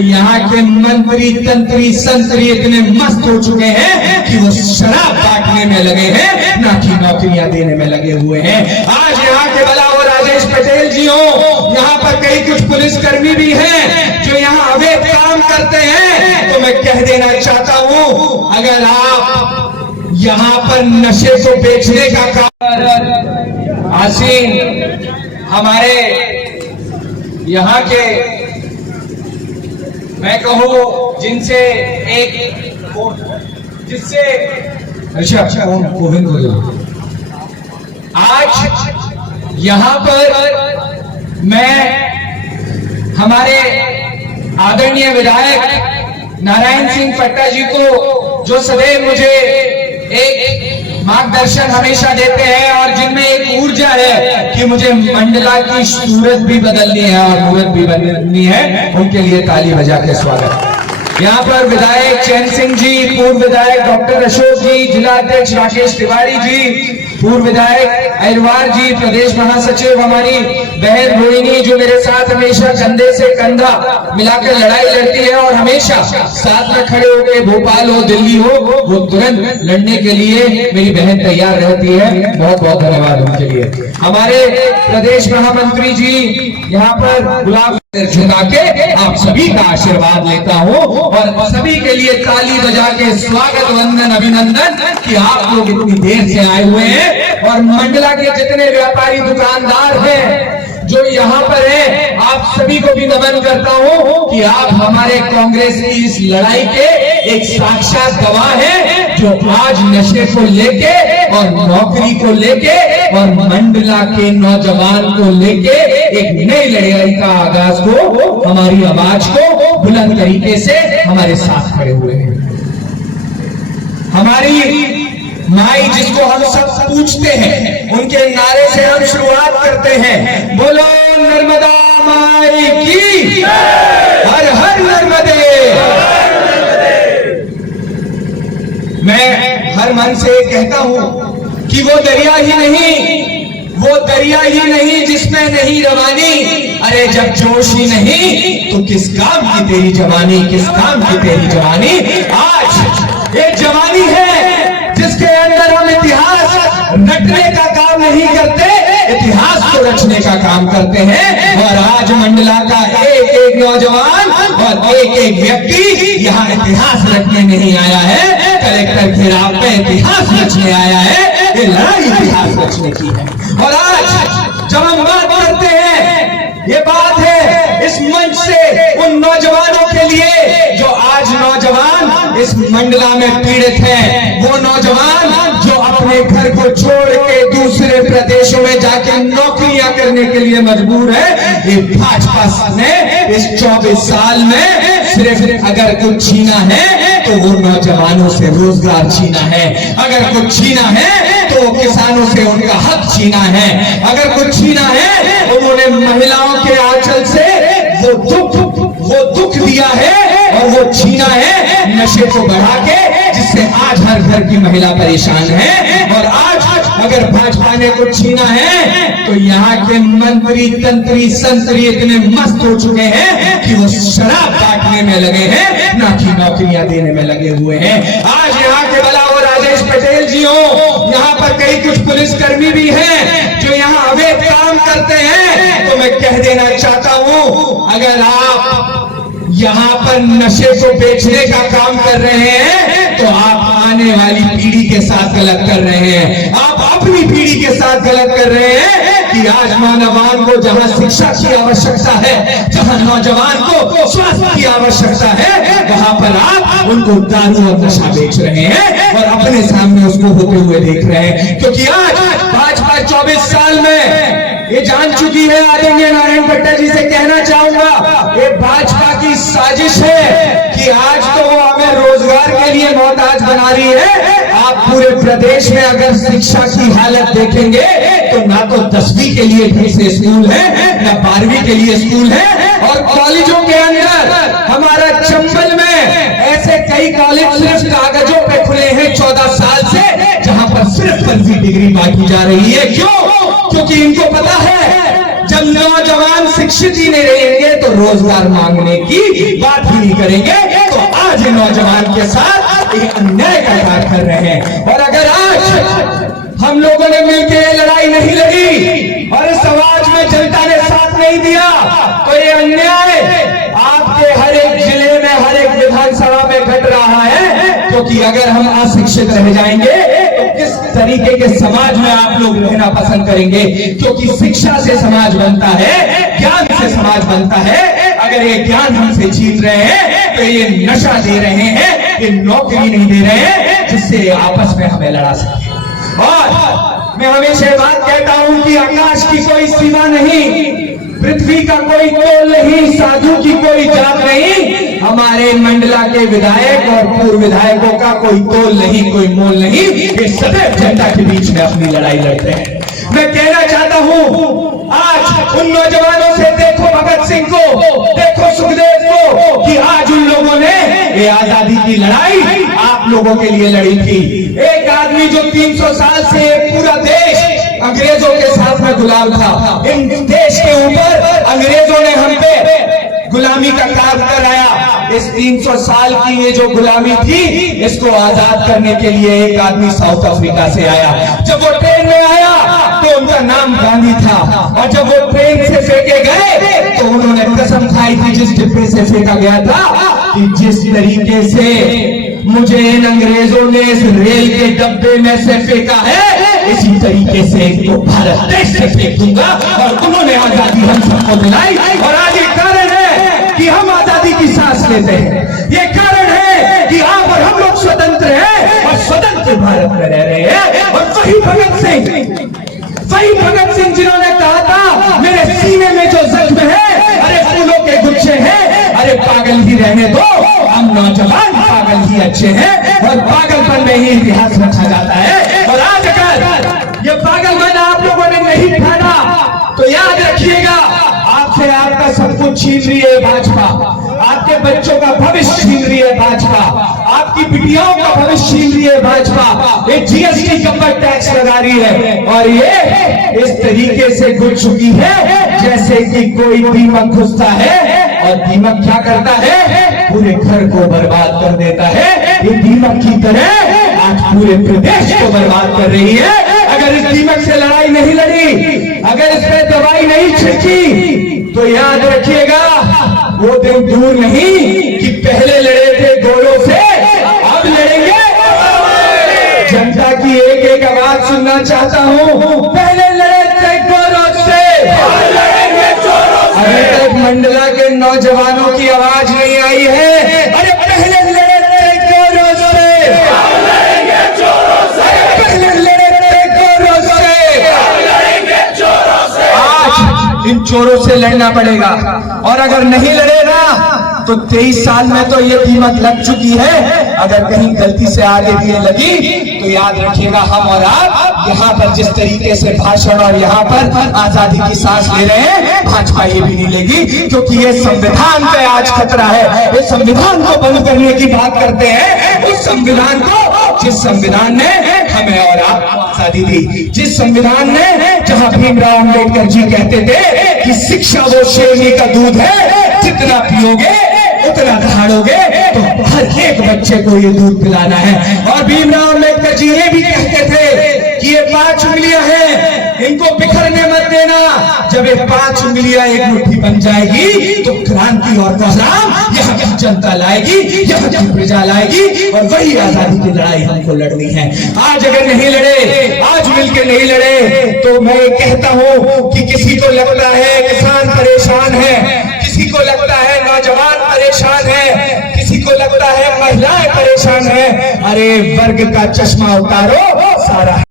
यहाँ के मंत्री तंत्री संतरी इतने मस्त हो चुके हैं कि वो शराब बांटने में लगे हैं, ना कि नौकरियां देने में लगे हुए हैं। आज यहाँ के भला वो राजेश पटेल जी हो, यहाँ पर कई कुछ पुलिसकर्मी भी हैं जो यहाँ अवैध काम करते हैं। तो मैं कह देना चाहता हूँ, अगर आप यहाँ पर नशे को बेचने का काम आसीन हमारे यहाँ के, मैं कहूँ जिनसे जिससे आज यहाँ पर मैं हमारे आदरणीय विधायक नारायण सिंह पट्टा जी को, जो सदैव मुझे एक मार्गदर्शन हमेशा देते हैं और जिनमें एक ऊर्जा है कि मुझे मंडला की सूरत भी बदलनी है और मूरत भी बदलनी है, उनके लिए ताली बजा के स्वागत। यहाँ पर विधायक चैन सिंह जी, पूर्व विधायक डॉक्टर अशोक जी, जिला अध्यक्ष राकेश तिवारी जी, पूर्व विधायक अहिरवार जी, प्रदेश महासचिव हमारी बहन रोहिणी, जो मेरे साथ हमेशा कंधे से कंधा मिलाकर लड़ाई लड़ती है और हमेशा साथ में खड़े होकर भोपाल हो दिल्ली हो वो तुरंत लड़ने के लिए मेरी बहन तैयार रहती है। बहुत बहुत धन्यवाद उनके लिए। हमारे प्रदेश महामंत्री जी, यहाँ पर गुलाब झुका के आप सभी का आशीर्वाद लेता हूँ और सभी के लिए ताली बजा के स्वागत, वंदन, अभिनंदन कि आप लोग इतनी देर से आए हुए हैं। और मंडला के जितने व्यापारी दुकानदार हैं जो यहाँ पर है, आप सभी को भी नमन करता हूँ कि आप हमारे कांग्रेस की इस लड़ाई के एक साक्षात गवाह हैं, जो आज नशे को लेके और नौकरी को लेके और मंडला के नौजवान को लेके एक नई लड़ाई का आगाज को, हमारी आवाज को बुलंद तरीके से हमारे साथ खड़े हुए हैं। हमारी माई, जिसको हम सब पूछते हैं, उनके नारे से हम शुरुआत करते हैं, बोलो नर्मदा माई की, हर हर नर्मदे। मैं हर मन से कहता हूं कि वो दरिया ही नहीं जिसमें नहीं रवानी। अरे जब जोश ही नहीं तो किस काम की तेरी जवानी, किस काम की तेरी जवानी। आज एक जवानी है जिसके अंदर हम इतिहास रटने का काम नहीं करते, इतिहास को रचने का काम करते हैं। और आज मंडला का एक एक नौजवान और एक एक व्यक्ति यहाँ इतिहास रचने नहीं आया है, कलेक्टर घेराव पे इतिहास रचने आया है। ये लड़ाई इतिहास रचने की है। और आज जब हम बात करते हैं, ये बात है इस मंच से उन नौजवानों के लिए जो आज नौजवान इस मंडला में पीड़ित हैं, वो नौजवान जो अपने घर को छोड़ के दूसरे प्रदेशों में जाके नौकरियां करने के लिए मजबूर है। ये भाजपा ने इस 24 साल में सिर्फ अगर कुछ छीना है तो वो नौजवानों से रोजगार छीना है, अगर कुछ छीना है तो किसानों से उनका हक छीना है, अगर कुछ छीना है उन्होंने महिलाओं के आंचल से वो दुख दिया है और वो छीना है नशे को बढ़ा के, जिससे आज हर घर की महिला परेशान है। और आज अगर भाजपा ने कुछ छीना है तो यहाँ के मंत्री तंत्री संतरी इतने मस्त हो चुके हैं कि वो शराब बांटने में लगे हैं, ना कि नौकरियां देने में लगे हुए हैं। आज यहाँ के भला वो राजेश पटेल जी हो, यहाँ पर कई कुछ पुलिसकर्मी भी हैं जो यहाँ अवैध काम करते हैं। तो मैं कह देना चाहता हूँ, अगर आप यहाँ पर नशे को बेचने का काम कर रहे हैं तो आप आने वाली पीढ़ी के साथ गलत कर रहे हैं, आप अपनी पीढ़ी के साथ गलत कर रहे हैं। कि आज नौजवान को जहाँ शिक्षा की आवश्यकता है, जहाँ नौजवान को स्वास्थ्य की आवश्यकता है, वहां पर आप उनको दारू और नशा बेच रहे हैं और अपने सामने उसको होते हुए देख रहे हैं। क्योंकि आज भाजपा 24 साल में ये जान चुकी है। आदरणीय नारायण पट्टा जी से कहना चाहूंगा, ये भाजपा की साजिश है कि आज तो वो हमें रोजगार के लिए मोहताज बना रही है। आप पूरे प्रदेश में अगर शिक्षा की हालत देखेंगे तो ना तो 10वीं के लिए ठीक से स्कूल है, ना 12वीं के लिए स्कूल है। और कॉलेजों के अंदर हमारा चंबल में ऐसे कई कॉलेज सिर्फ कागजों पे खुले हैं 14 साल से, जहां पर सिर्फ फर्जी डिग्री बांटी जा रही है। क्यों? क्योंकि इनको पता है जब नौजवान शिक्षित ही नहीं रहेंगे तो रोजगार मांगने की बात करेंगे तो आज नौजवान के साथ एक अन्याय का कार्य कर रहे हैं। और अगर आज हम लोगों ने मिलकर लड़ाई नहीं लड़ी और समाज में जनता ने साथ नहीं दिया तो ये अन्याय आपके हर एक जिले में, हर एक विधानसभा में घट रहा है। क्योंकि अगर हम अशिक्षित रह जाएंगे तो किस तरीके के समाज में आप लोग रहना पसंद करेंगे? क्योंकि शिक्षा से समाज बनता है, ज्ञान से समाज बनता है। अगर ये ज्ञान हमसे छीन रहे हैं तो ये नशा दे रहे हैं, ये नौकरी नहीं दे रहे हैं जिससे आपस में हमें लड़ा सके। और मैं हमेशा बात कहता हूं कि आकाश की कोई सीमा नहीं, पृथ्वी का कोई तोल नहीं, साधु की कोई जात नहीं। हमारे मंडला के विधायक और पूर्व विधायकों का कोई तोल नहीं, कोई मोल नहीं। ये सदैव जनता के बीच में अपनी लड़ाई लड़ते हैं। मैं कहना चाहता हूं आज उन नौजवानों से, देखो भगत सिंह को, देखो सुखदेव को, कि आज उन लोगों ने ये आजादी की लड़ाई आप लोगों के लिए लड़ी थी। एक आदमी जो 300 साल से पूरा देश अंग्रेजों के साथ में गुलाम था, इन देश के ऊपर अंग्रेजों ने हम पे गुलामी का कार्य कराया। इस 300 साल की ये जो गुलामी थी, इसको आजाद करने के लिए एक आदमी साउथ अफ्रीका से आया। जब वो ट्रेन में आया तो उनका नाम गांधी था, और जब वो ट्रेन से फेंके गए तो उन्होंने कसम खाई थी जिस डिब्बे से फेंका गया था कि जिस तरीके से मुझे इन अंग्रेजों ने इस रेल के डब्बे में से फेंका है, इसी तरीके से इनको भारत देश से फेंक दूंगा। और उन्होंने आजादी हम सबको दिलाई, और आज ये कारण है कि हम आजादी की सांस लेते हैं। ये कारण है कि आप और हम लोग स्वतंत्र हैं और स्वतंत्र भारत में रह रहे हैं। और वही भगत सिंह जिन्होंने कहा था मेरे सीने में जो जख्म है, अरे फूलों के गुच्छे हैं, अरे पागल ही रहने दो, हम नौजवान पागल ही अच्छे हैं। और पागलपन में ही इतिहास रखा जाता है। और आज अगर ये पागलपन आप लोगों ने नहीं ठाना तो याद रखिएगा, आपसे आपका सब कुछ छीन रही है भाजपा, आपके बच्चों का भविष्य छीन रही है भाजपा, आपकी बिटियाओं का भविष्य छीन रही है भाजपा। ये जीएसटी का पर टैक्स लगा रही है, और ये इस तरीके से घुस चुकी है जैसे कि कोई दीमक घुसता है। और दीमक क्या करता है? पूरे घर को बर्बाद कर देता है। ये दीमक की तरह आज पूरे प्रदेश को बर्बाद कर रही है। अगर इस दीमक से लड़ाई नहीं लड़ी, अगर इस पे दवाई नहीं छिड़की, तो याद रखिएगा वो दिन दूर नहीं कि पहले लड़े थे गोरों से, अब लड़ेंगे। जनता की एक एक आवाज सुनना चाहता हूं, पहले लड़े थे गोरों से, अभी तक मंडला के नौजवानों की आवाज नहीं आई है। अरे पहले लड़े थे गोरों से, पहले लड़े थे गोरों से, आज इन चोरों से लड़ना पड़ेगा। और अगर नहीं लड़ेगा तो 23 साल में तो ये कीमत लग चुकी है। अगर कहीं गलती से आगे भी ये लगी तो याद रखिएगा, हम और आप यहाँ पर जिस तरीके से भाषण और यहाँ पर आजादी की सांस ले रहे हैं, भाजपा ये भी नहीं लेगी। क्योंकि ये संविधान पे आज खतरा है। ये संविधान को बंद करने की बात करते हैं, उस संविधान को जिस संविधान ने हमें और आपको आजादी दी, जिस संविधान ने, जहाँ भीमराव अम्बेडकर जी कहते थे कि शिक्षा वो शेरनी का दूध है, जितना पियोगे उतना दहाड़ोगे, तो हर एक बच्चे को ये दूध पिलाना है। और भीमराव अम्बेडकर जी ये भी कहते थे कि ये 5 उंगलियां हैं, इनको बिखरने मत देना। जब ये 5 उंगलियां एक मुट्ठी बन जाएगी तो क्रांति और संग्राम यहाँ की जनता लाएगी, यहाँ की प्रजा लाएगी, और वही आजादी की लड़ाई हमको लड़नी है। आज अगर नहीं लड़े, आज मिलकर नहीं लड़े, तो मैं कहता हूँ कि किसी को लगता है किसान परेशान है, किसी को लगता है नौजवान परेशान है, किसी को लगता है महिलाएं परेशान है। अरे वर्ग का चश्मा उतारो, सारा